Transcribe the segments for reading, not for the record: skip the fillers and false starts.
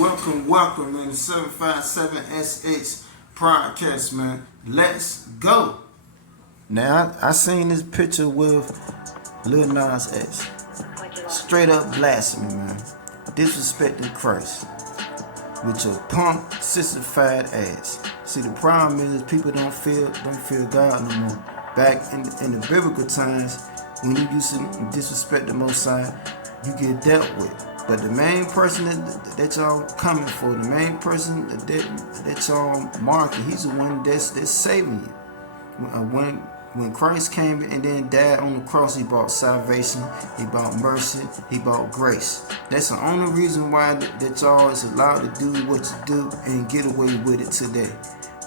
Welcome in the 757SH podcast, man. Let's go. Now, I seen this picture with Lil Nas X. Straight up blasphemy, man. Disrespecting Christ with your punk, sissified ass. See, the problem is people don't feel God no more. Back in the biblical times, when you used to disrespect the Most High, you get dealt with. But the main person that y'all coming for, the main person that y'all marking, he's the one that's saving you. When Christ came and then died on the cross, he brought salvation, he brought mercy, he brought grace. That's the only reason why that y'all is allowed to do what you do and get away with it today.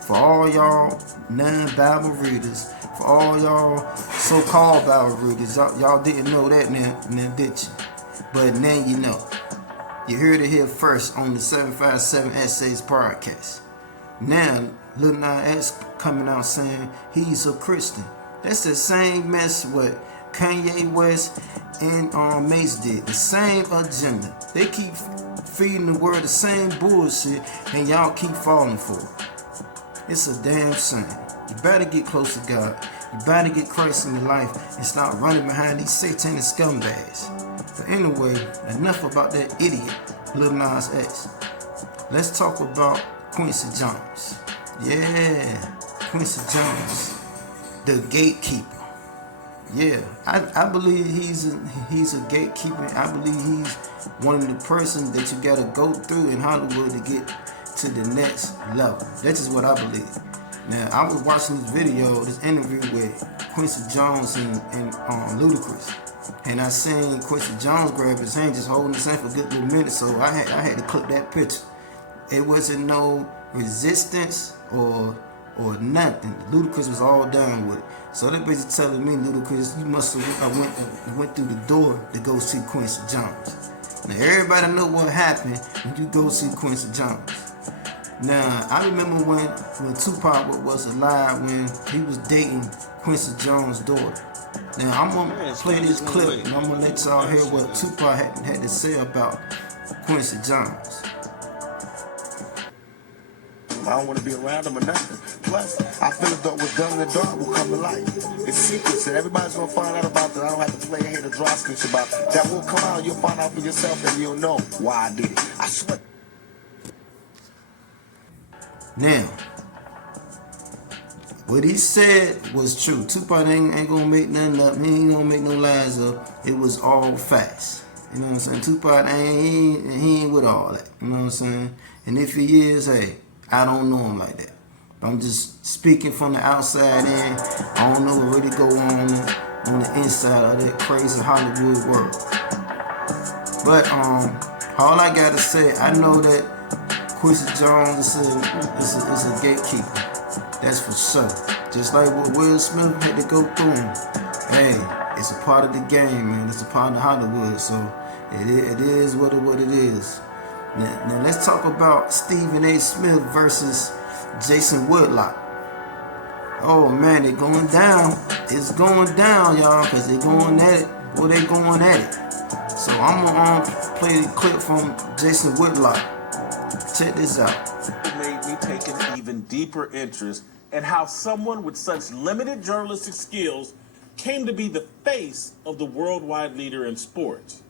For all y'all non-Bible readers, for all y'all so-called Bible readers, y'all didn't know that now did you? But now you know. You heard it here first on the 757 Essays podcast. Now, Lil Nas X coming out saying he's a Christian. That's the same mess what Kanye West and Mace did. The same agenda. They keep feeding the world the same bullshit and y'all keep falling for it. It's a damn shame. You better get close to God. You better get Christ in your life and stop running behind these satanic scumbags. But anyway, enough about that idiot, Lil Nas X. Let's talk about Quincy Jones. Yeah, Quincy Jones, the gatekeeper. Yeah, I believe he's a gatekeeper. I believe he's one of the persons that you gotta go through in Hollywood to get to the next level. That's just what I believe. Now, I was watching this interview with Quincy Jones and Ludacris. And I seen Quincy Jones grab his hand, just holding his hand for a good little minute, so I had to clip that picture. It wasn't no resistance or nothing. Ludacris was all down with it. So that basically telling me, Ludacris, you must have went through the door to go see Quincy Jones. Now everybody know what happened when you go see Quincy Jones. Now I remember when Tupac was alive, when he was dating Quincy Jones' daughter. Now, I'm going to play this clip and I'm going to let y'all hear what Tupac had to say about Quincy Jones. I don't want to be around him or nothing. Plus, I feel as though what's done in the dark will come to light. It's secrets that everybody's going to find out about that I don't have to play a hater draw speech about. That will come out and you'll find out for yourself and you'll know why I did it. I swear. Now, what he said was true. Tupac ain't gonna make nothing up. He ain't gonna make no lies up. It was all facts. You know what I'm saying? Tupac he ain't with all that. You know what I'm saying? And if he is, hey, I don't know him like that. I'm just speaking from the outside in. I don't know what really go on the inside of that crazy Hollywood world. But all I gotta say, I know that Quincy Jones is a gatekeeper. That's for sure. Just like what Will Smith had to go through. Hey, it's a part of the game, man. It's a part of Hollywood. So it is what it is. Now let's talk about Stephen A. Smith versus Jason Whitlock. Oh man, they're going down. It's going down, y'all, because they're going at it. Well, they going at it. So I'm gonna play the clip from Jason Whitlock. Check this out. It made me take an even deeper interest in how someone with such limited journalistic skills came to be the face of the worldwide leader in sports.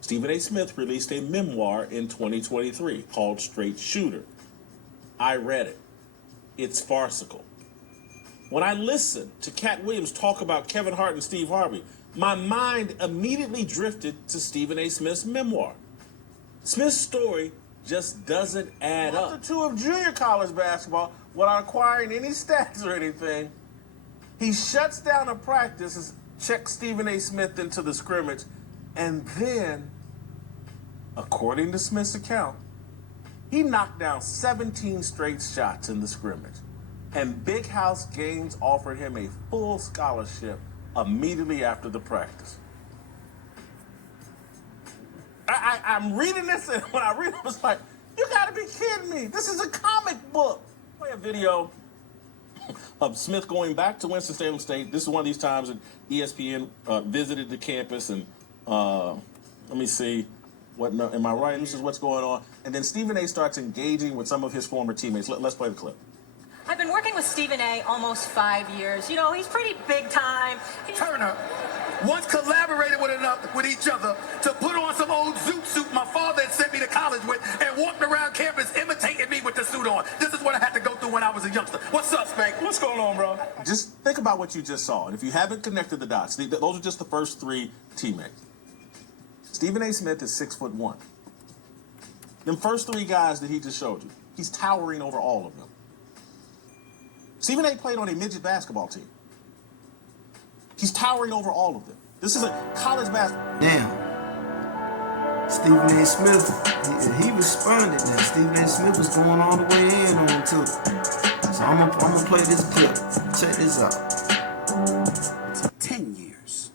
Stephen A. Smith released a memoir in 2023 called Straight Shooter. I read it. It's farcical. When I listened to Cat Williams talk about Kevin Hart and Steve Harvey, my mind immediately drifted to Stephen A. Smith's memoir. Smith's story just doesn't add up. After two of junior college basketball, without acquiring any stats or anything, he shuts down a practice and checks Stephen A. Smith into the scrimmage, and then, according to Smith's account, he knocked down 17 straight shots in the scrimmage, and Big House Games offered him a full scholarship immediately after the practice. I'm reading this, and when I read it, I was like, you gotta be kidding me. This is a comic book. Play a video of Smith going back to Winston-Salem State. This is one of these times that ESPN visited the campus, and let me see. What? No, am I right? This is what's going on. And then Stephen A. starts engaging with some of his former teammates. Let's play the clip. I've been working with Stephen A. almost 5 years. You know, he's pretty big time. Turner once collaborated with each other to put on some old zoot suit my father had sent me to college with and walked around campus imitating me with the suit on. This is what I had to go through when I was a youngster. What's up, Spank? What's going on, bro? Just think about what you just saw. And if you haven't connected the dots, those are just the first three teammates. Stephen A. Smith is 6'1". Them first three guys that he just showed you, he's towering over all of them. Stephen A. played on a midget basketball team. He's towering over all of them. This is a college basketball. Damn. Stephen A. Smith, he responded now. Stephen A. Smith was going all the way in on him too. So I'm gonna play this clip. Check this out. 10 years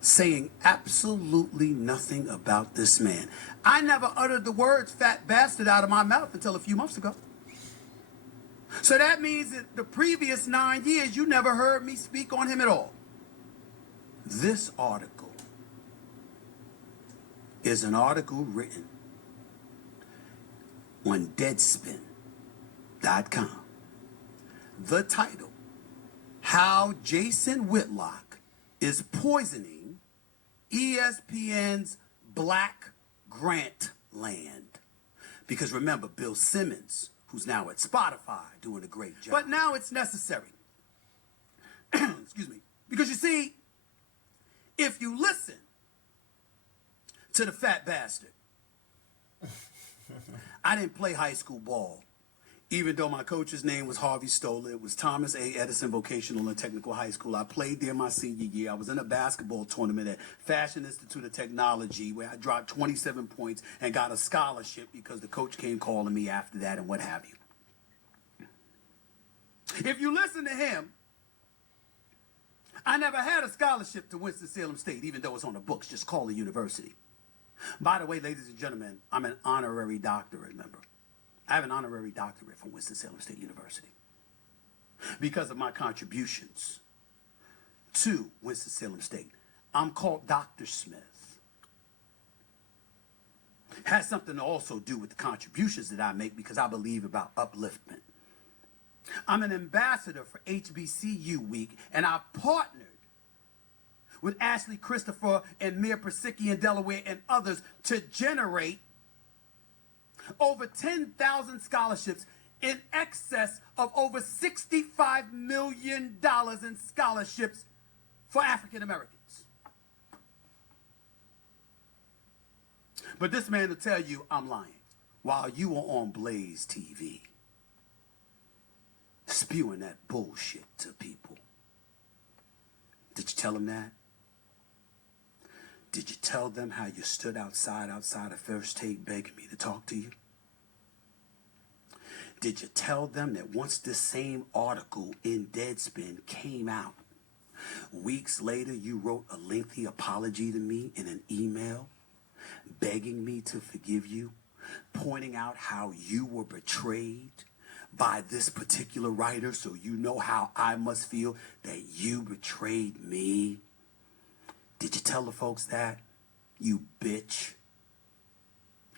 saying absolutely nothing about this man. I never uttered the words fat bastard out of my mouth until a few months ago. So that means that the previous 9 years, you never heard me speak on him at all. This article is an article written on Deadspin.com. The title, How Jason Whitlock is Poisoning ESPN's Black Grant Land. Because remember, Bill Simmons, who's now at Spotify, doing a great job. But now it's necessary. Excuse me. Because you see, if you listen to the fat bastard, I didn't play high school ball, even though my coach's name was Harvey Stoller. It was Thomas A. Edison Vocational and Technical High School. I played there my senior year. I was in a basketball tournament at Fashion Institute of Technology where I dropped 27 points and got a scholarship because the coach came calling me after that and what have you. If you listen to him, I never had a scholarship to Winston-Salem State, even though it's on the books. Just call the university. By the way, ladies and gentlemen, I'm an honorary doctorate member. I have an honorary doctorate from Winston-Salem State University because of my contributions to Winston-Salem State. I'm called Dr. Smith. Has something to also do with the contributions that I make because I believe about upliftment. I'm an ambassador for HBCU Week, and I've partnered with Ashley Christopher and Mir Persicki in Delaware and others to generate over 10,000 scholarships in excess of over $65 million in scholarships for African Americans. But this man will tell you I'm lying while you were on Blaze TV spewing that bullshit to people. Did you tell them that? Did you tell them how you stood outside of First Take begging me to talk to you? Did you tell them that once this same article in Deadspin came out, weeks later you wrote a lengthy apology to me in an email, begging me to forgive you, pointing out how you were betrayed by this particular writer, so you know how I must feel that you betrayed me? Did you tell the folks that, you bitch?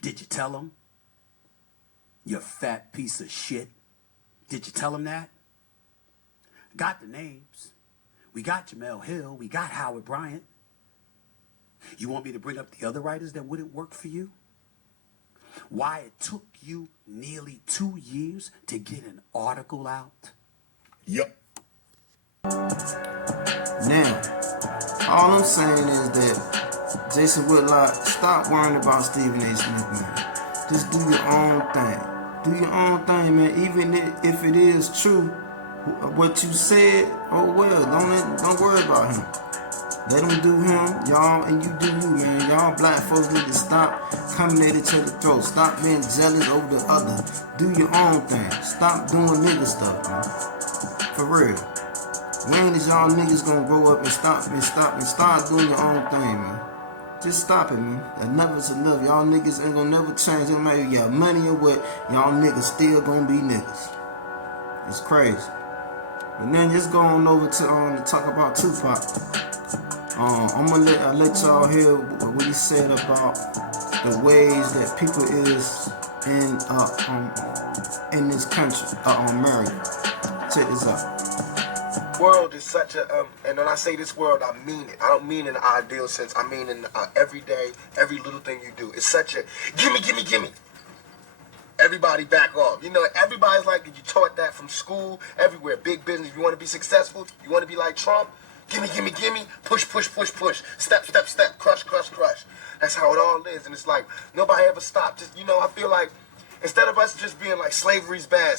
Did you tell them? You fat piece of shit. Did you tell them that? Got the names. We got Jamel Hill. We got Howard Bryant. You want me to bring up the other writers that wouldn't work for you? Why it took you nearly 2 years to get an article out? Yep. Now, all I'm saying is that Jason Whitlock, stop worrying about Stephen A. Smith, man. Just do your own thing. Do your own thing, man. Even if it is true, what you said, oh well, don't worry about him. Let him do him, y'all, and you do you, man. Y'all black folks need to stop coming at each other's throats. Stop being jealous over the other. Do your own thing. Stop doing nigga stuff, man. For real. When is y'all niggas gonna grow up and start doing your own thing, man? Just stop it, man. Enough's enough. Y'all niggas ain't gonna never change. It don't matter if you got money or what. Y'all niggas still gonna be niggas. It's crazy. And then just go on over to talk about Tupac. I'm gonna let y'all hear what he said about the ways that people is in this country, America. Check this out. World is such a and when I say this world, I mean it. I don't mean in the ideal sense. I mean in every day, every little thing you do. It's such a gimme. Everybody back off. You know, everybody's like, you taught that from school, everywhere. Big business. You want to be successful? You want to be like Trump? Gimme. Push. Step. Crush. That's how it all is. And it's like, nobody ever stopped. Just, you know, I feel like, instead of us just being like, slavery's bad,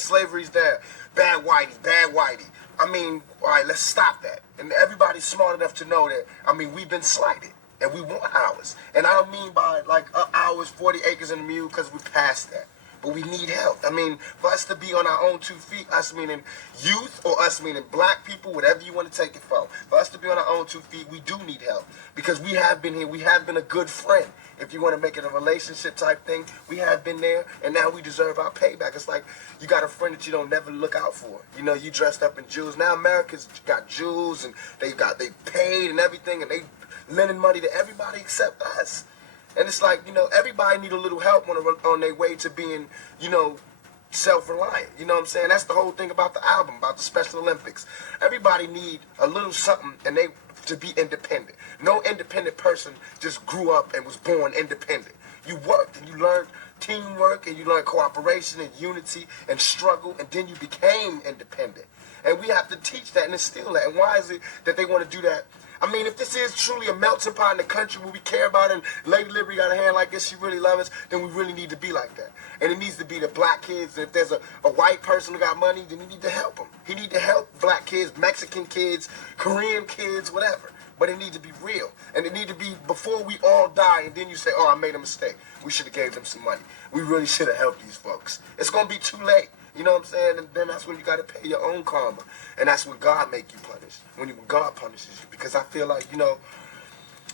bad whitey. I mean, all right, let's stop that. And everybody's smart enough to know that, I mean, we've been slighted. And we want ours. And I don't mean by, like, ours, 40 acres and a mule, because we're past that. But we need help. I mean, for us to be on our own 2 feet, us meaning youth or us meaning black people, whatever you want to take it for us to be on our own 2 feet, we do need help. Because we have been here. We have been a good friend. If you want to make it a relationship type thing, we have been there, and now we deserve our payback. It's like you got a friend that you don't never look out for. You know, you dressed up in jewels. Now America's got jewels, and they paid and everything, and they lending money to everybody except us. And it's like, you know, everybody need a little help on their way to being, you know, self-reliant. You know what I'm saying? That's the whole thing about the album, about the Special Olympics. Everybody need a little something to be independent. No independent person just grew up and was born independent. You worked and you learned teamwork and you learned cooperation and unity and struggle, and then you became independent. And we have to teach that and instill that. And why is it that they want to do that? I mean, if this is truly a melting pot in the country where we care about it, and Lady Liberty got a hand like this, she really loves us, then we really need to be like that. And it needs to be the black kids. If there's a white person who got money, then you need to help them. He need to help black kids, Mexican kids, Korean kids, whatever. But it needs to be real. And it need to be before we all die, and then you say, oh, I made a mistake. We should have gave them some money. We really should have helped these folks. It's going to be too late. You know what I'm saying? And then that's when you got to pay your own karma. And that's when God make you punish. When God punishes you. Because I feel like, you know,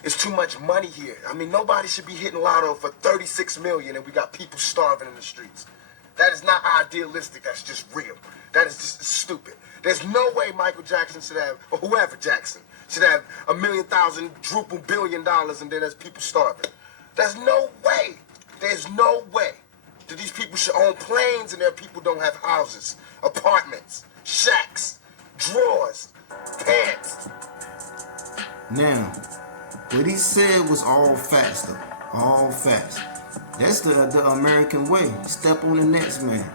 it's too much money here. I mean, nobody should be hitting lotto for $36 million and we got people starving in the streets. That is not idealistic. That's just real. That is just stupid. There's no way Michael Jackson should have, or whoever Jackson, should have $1,000,000 billion and then there's people starving. There's no way. There's no way that these people should own planes and their people don't have houses, apartments, shacks, drawers, pants. Now, what he said was all facts, though. All facts. That's the American way. Step on the next man.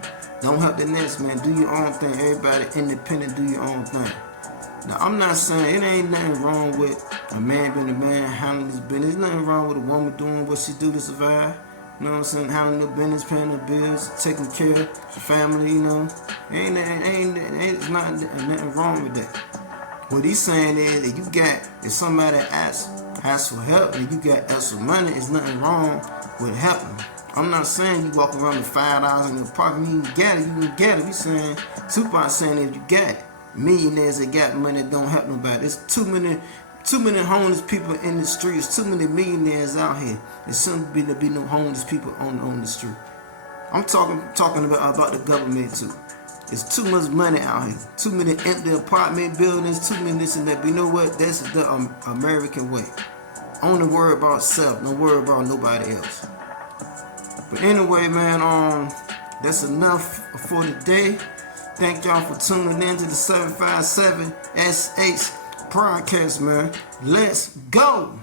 Don't help the next man. Do your own thing. Everybody independent, do your own thing. Now, I'm not saying it ain't nothing wrong with a man being a man, handling his business. There's nothing wrong with a woman doing what she do to survive. You know what I'm saying? Handling her business, paying her bills, taking care of the family, you know. Ain't nothing wrong with that. What he's saying is that if somebody asks for help and you got extra money, there's nothing wrong with helping. I'm not saying you walk around with $5 in your pocket, you can get it. He's saying, Tupac saying if you got it. Millionaires that got money don't help nobody. There's too many homeless people in the streets, too many millionaires out here. There shouldn't be no homeless people on the street. I'm talking about the government too. There's too much money out here. Too many empty apartment buildings, too many this and that. But you know what? That's the American way. Only worry about self, don't worry about nobody else. But anyway, man, that's enough for today. Thank y'all for tuning in to the 757 SH podcast, man. Let's go.